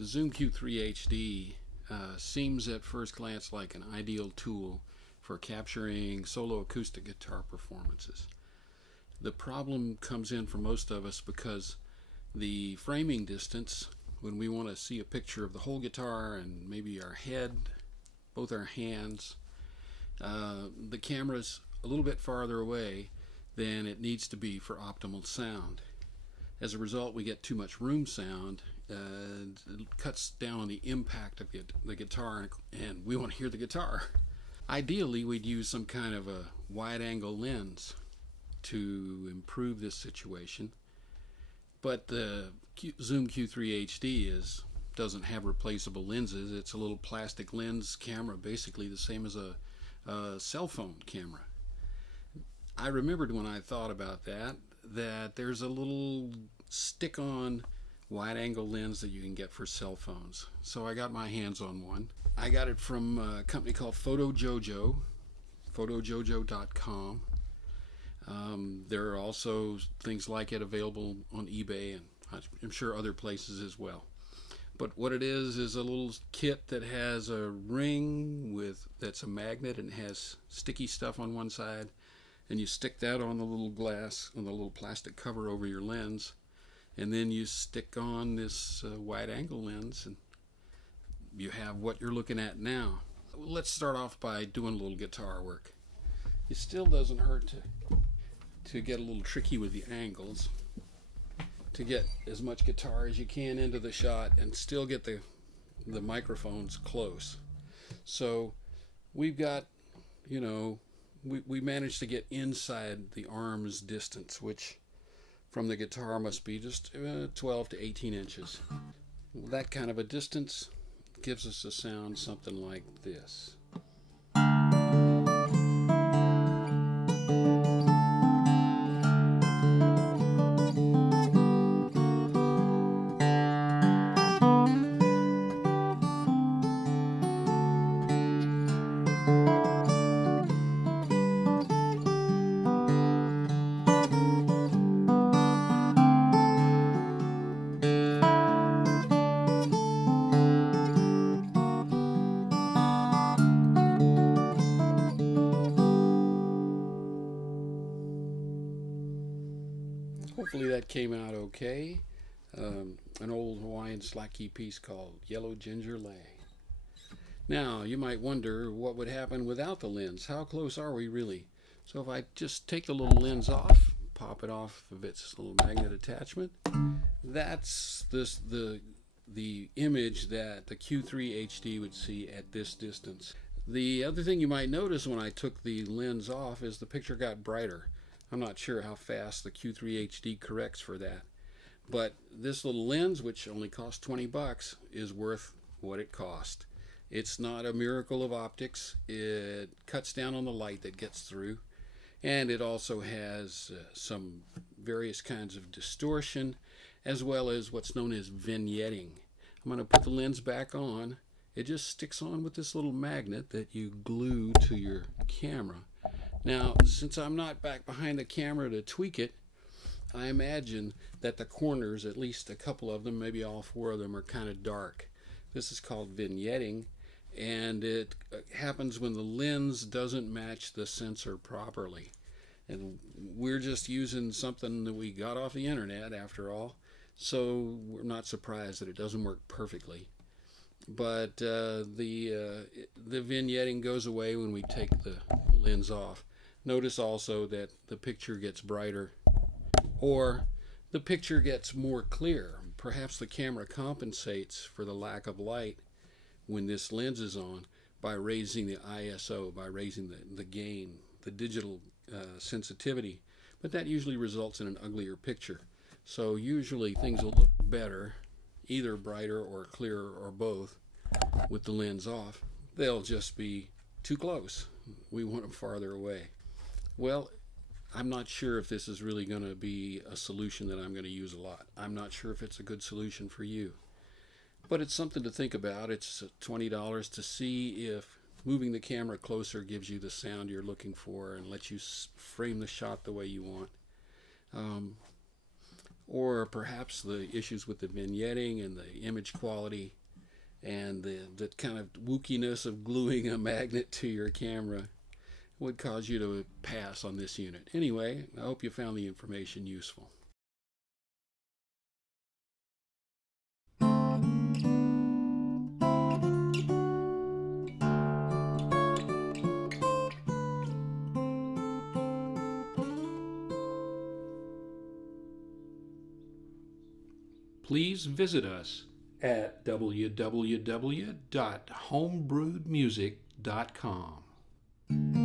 The Zoom Q3HD seems at first glance like an ideal tool for capturing solo acoustic guitar performances. The problem comes in for most of us because the framing distance, when we want to see a picture of the whole guitar and maybe our head, both our hands, the camera's a little bit farther away than it needs to be for optimal sound. As a result, we get too much room sound. It cuts down on the impact of the guitar, and we want to hear the guitar. Ideally, we'd use some kind of a wide-angle lens to improve this situation, but the Zoom Q3HD doesn't have replaceable lenses. It's a little plastic lens camera, basically the same as a cell phone camera. I remembered when I thought about that there's a little stick-on wide-angle lens that you can get for cell phones. So I got my hands on one. I got it from a company called PhotoJojo, photojojo.com. There are also things like it available on eBay, and I'm sure other places as well. But what it is a little kit that has a ring that's a magnet and has sticky stuff on one side, and you stick that on the little glass, on the little plastic cover over your lens, and then you stick on this wide-angle lens, and you have what you're looking at now. Let's start off by doing a little guitar work. It still doesn't hurt to get a little tricky with the angles, to get as much guitar as you can into the shot and still get the microphones close. So we've got, we managed to get inside the arm's distance, which from the guitar must be just 12 to 18 inches. That kind of a distance gives us a sound something like this. Hopefully that came out okay. An old Hawaiian slack key piece called Yellow Ginger Lei. Now, you might wonder what would happen without the lens. How close are we really? So if I just take the little lens off, pop it off of its little magnet attachment, that's the image that the Q3HD would see at this distance. The other thing you might notice when I took the lens off is the picture got brighter. I'm not sure how fast the Q3HD corrects for that, but this little lens, which only costs 20 bucks, is worth what it cost. It's not a miracle of optics. It cuts down on the light that gets through, and it also has some various kinds of distortion, as well as what's known as vignetting. I'm going to put the lens back on. It just sticks on with this little magnet that you glue to your camera. Now, since I'm not back behind the camera to tweak it, I imagine that the corners, at least a couple of them, maybe all four of them, are kind of dark. This is called vignetting, and it happens when the lens doesn't match the sensor properly. And we're just using something that we got off the internet, after all, so we're not surprised that it doesn't work perfectly. But the vignetting goes away when we take the lens off. Notice also that the picture gets brighter, or the picture gets more clear. Perhaps the camera compensates for the lack of light when this lens is on by raising the ISO, by raising the gain, the digital sensitivity, but that usually results in an uglier picture. So usually things will look better, either brighter or clearer or both, with the lens off. They'll just be too close. We want them farther away. Well, I'm not sure if this is really going to be a solution that I'm going to use a lot. I'm not sure if it's a good solution for you. But it's something to think about. It's $20 to see if moving the camera closer gives you the sound you're looking for and lets you frame the shot the way you want. or perhaps the issues with the vignetting and the image quality and the kind of wookiness of gluing a magnet to your camera would cause you to pass on this unit. Anyway, I hope you found the information useful. Please visit us at www.homebrewedmusic.com.